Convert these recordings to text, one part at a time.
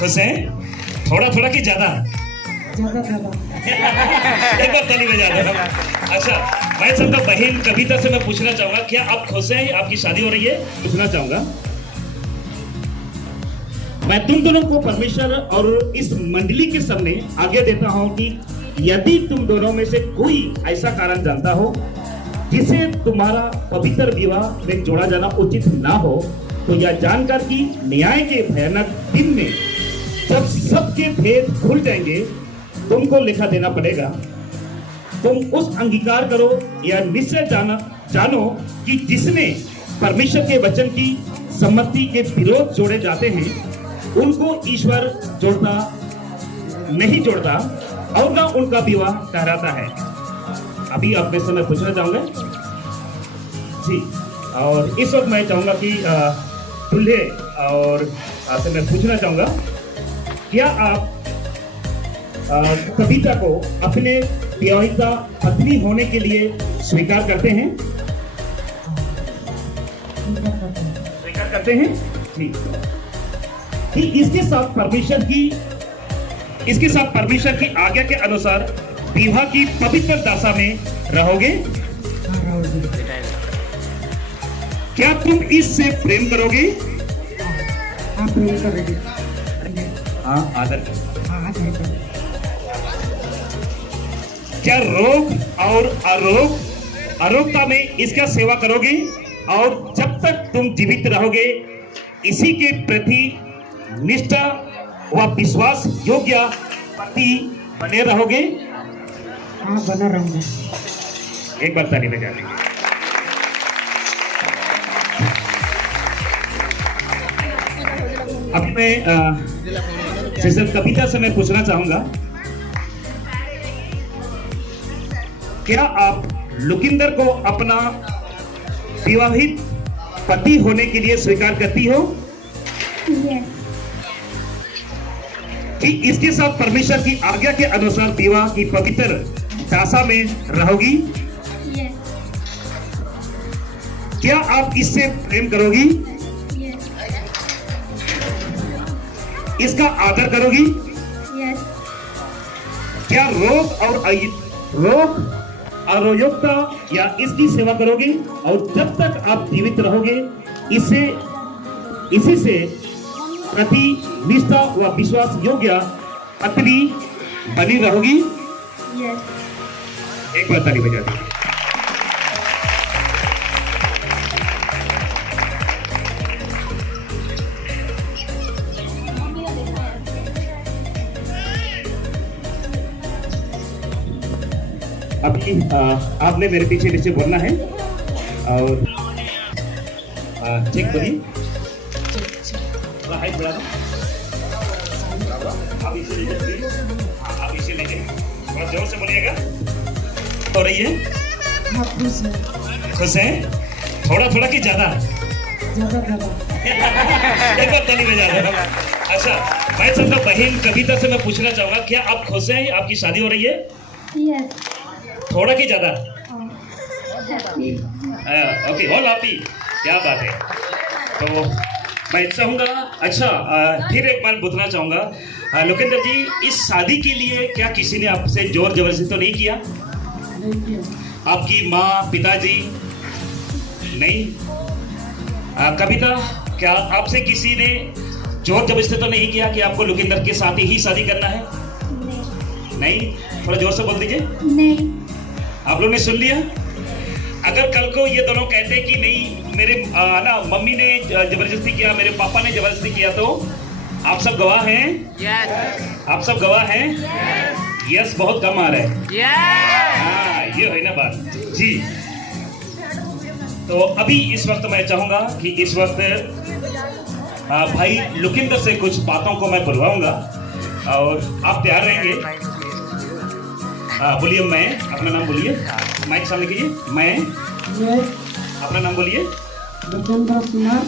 खुश हैं? थोड़ा थोड़ा कि ज्यादा? एक बार ताली बजा दो। अच्छा, मैं सबका बहन कविता से मैं पूछना चाहूंगा, क्या आप खुश हैं? आपकी शादी हो रही है? पूछना चाहूंगा। मैं तुम दोनों को परमेश्वर और इस मंडली के सामने आगे देता हूं कि यदि तुम दोनों में से कोई ऐसा कारण जानता हो जिसे तुम्हारा पवित्र विवाह में जोड़ा जाना उचित ना हो, तो यह जानकर कि न्याय के भयानक दिन में जब सबके भेद खुल जाएंगे तुमको लिखा देना पड़ेगा। तुम उस अंगीकार करो या निश्चय जानो कि जिसने परमेश्वर के वचन की सम्मति के विरोध जोड़े जाते हैं उनको ईश्वर नहीं जोड़ता और ना उनका विवाह ठहराता है। अभी आपने से मैं पूछना चाहूंगा जी, और इस वक्त मैं चाहूंगा कि दूल्हे और आपसे मैं पूछना चाहूंगा, क्या आप कविता को अपने विवाहिता पत्नी होने के लिए स्वीकार करते हैं? स्वीकार करते हैं जी। कि इसके साथ परमेश्वर की आज्ञा के अनुसार विवाह की पवित्र दशा में रहोगे? क्या तुम इससे प्रेम करोगे? हाँ, आदर। क्या रोग और अरोगता में इसका सेवा करोगे और जब तक तुम जीवित रहोगे इसी के प्रति निष्ठा व विश्वास योग्य पति बने रहोगे? हाँ, बना रहूंगा। एक बार ताली बजा दीजिए। अभी मैं सिस्टर कविता से मैं पूछना चाहूंगा, क्या आप लुकिंदर को अपना विवाहित पति होने के लिए स्वीकार करती हो? Yes. कि इसके साथ परमेश्वर की आज्ञा के अनुसार विवाह की पवित्र दशा में रहोगी? Yes. क्या आप इससे प्रेम करोगी? Yes. इसका आदर करोगी? Yes. क्या रोग अरोयोग्यता या इसकी सेवा करोगी और जब तक आप जीवित रहोगे इसी से प्रति निष्ठा व विश्वास योग्य पत्नी बनी रहोगी? Yes. एक बार ताली बजा दीजिए। अभी आपने मेरे पीछे बोलना है और चेक बोलिए। हाइट बढ़ा दो। आप इसे लीजिए, थोड़ा जोर से बोलिएगा। हो रही है? हाँ, खुश है। खुश हैं? थोड़ा थोड़ा कि ज्यादा? एक बार ताली बजा दो। अच्छा, मैं सबका बहन कविता से मैं पूछना चाहूंगा, क्या आप खुश हैं? आपकी शादी हो रही है? Yes. थोड़ा कि ज्यादा? Happy. Okay, all happy. क्या बात है। तो मैं चाहूंगा, अच्छा फिर एक बार पूछना चाहूंगा, लोकेंद्र जी, इस शादी के लिए क्या किसी ने आपसे जोर जबरदस्ती तो नहीं किया? आपकी माँ, पिताजी? नहीं। कविता, क्या आपसे किसी ने जोर जबरदस्ती तो नहीं किया कि आपको लोकेंद्र के साथ ही शादी करना है? नहीं। थोड़ा जोर से बोल दीजिए। नहीं। आप लोग ने सुन लिया? अगर कल को ये दोनों कहते कि नहीं, मेरे मम्मी ने जबरदस्ती किया, मेरे पापा ने जबरदस्ती किया, तो आप सब गवाह हैं? Yes. आप सब गवाह हैं? यस बहुत कम आ रहा है। Yes. हाँ, ये है ना बात जी। तो अभी इस वक्त मैं चाहूंगा कि इस वक्त भाई लुकिंदर से कुछ बातों को मैं बुलवाऊंगा और आप तैयार रहेंगे। बोलिए। मैं अपना नाम बोलिए, माइक सामने कीजिए। मैं अपना नाम बोलिए। लोकेंद्र कुमार।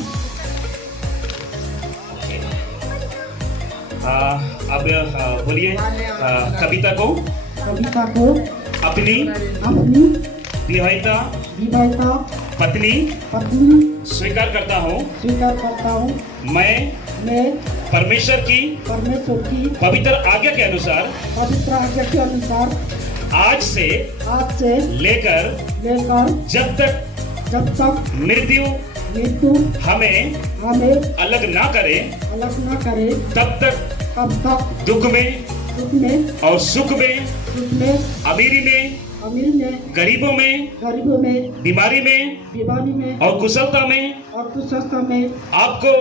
अब बोलिए। कविता को अपनी विवाहिता पत्नी स्वीकार करता हूँ। मैं मैं परमेश्वर की परमेश्वर की पवित्र आज्ञा के अनुसार पवित्र आज्ञा के अनुसार आज से लेकर जब तक मृत्यु हमें अलग ना करे तब तक दुख में और सुख में अमीरी में गरीबों में बीमारी में और कुशलता में आपको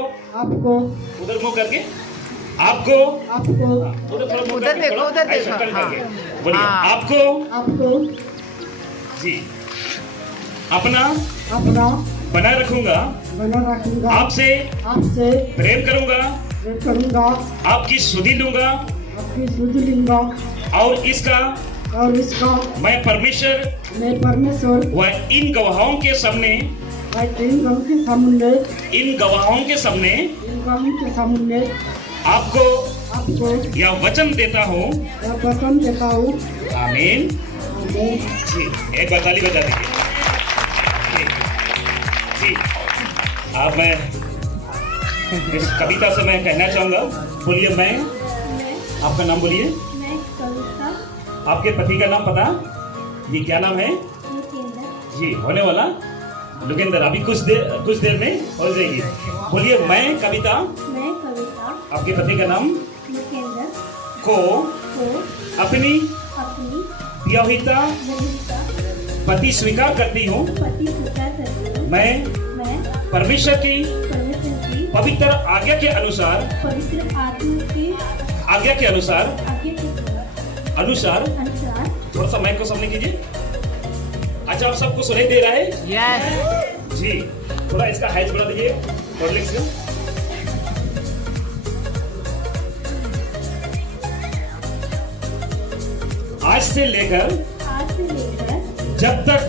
उधर मुंह करके आपको उधर देखो, उधर देखो, हाँ। बोलिए हाँ। आपको जी अपना बनाए रखूंगा आपसे प्रेम करूंगा आपकी सुधि लूंगा और इसका मैं परमेश्वर व इन गवाहों के सामने आपको यह वचन देता हूँ आमीन। जी एक बार ताली बजा दीजिए। जी अब मैं इस कविता से मैं कहना चाहूंगा। बोलिए मैं आपका नाम बोलिए। मैं कविता आपके पति का नाम पता जी क्या नाम है जी होने वाला लुकेंदर अभी कुछ देर में हो जाएगी। बोलिए मैं कविता आपके पति का नाम को अपनी विवाहिता पति स्वीकार करती हूँ। मैं परमेश्वर की पवित्र आज्ञा के अनुसार थोड़ा सा माइक को सामने कीजिए। अच्छा आप सबको सुनाई दे रहा है? यस जी थोड़ा इसका हाइट बढ़ा दीजिए हॉर्लिक्स का। आज से लेकर जब तक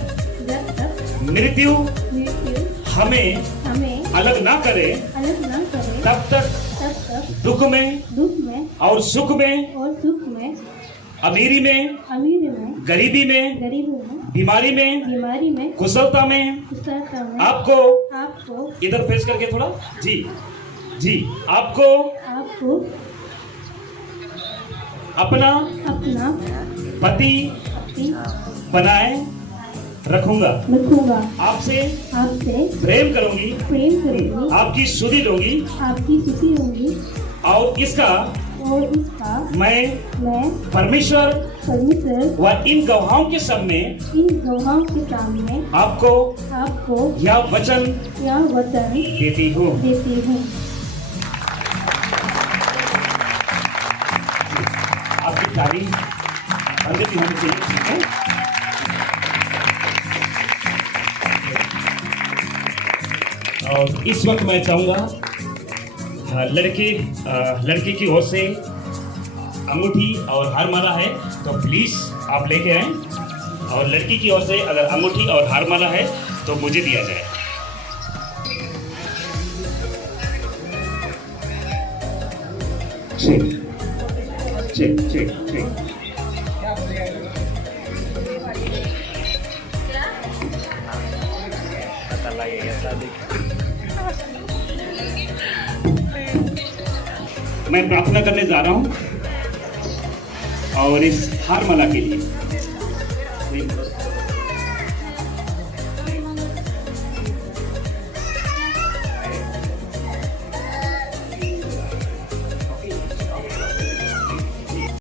मृत्यु हमें अलग ना करे तब तक दुख में और सुख में अमीरी में गरीबी में बीमारी में कुशलता में आपको इधर फेस करके थोड़ा जी आपको अपना पति बनाए रखूंगा आपसे प्रेम करूंगी आपकी सुधि लूंगी और इसका मैं परमेश्वर व इन गवाहों के सामने आपको यह वचन देती हूँ। आपकी तारीफ अंगति होनी चाहिए ठीक है। और इस वक्त मैं चाहूंगा लड़की की ओर से अंगूठी और हार माला है तो प्लीज आप लेके आए और लड़की की ओर से अगर अंगूठी और हार माला है तो मुझे दिया जाए। ठीक मैं प्रार्थना करने जा रहा हूं और इस हार माला के लिए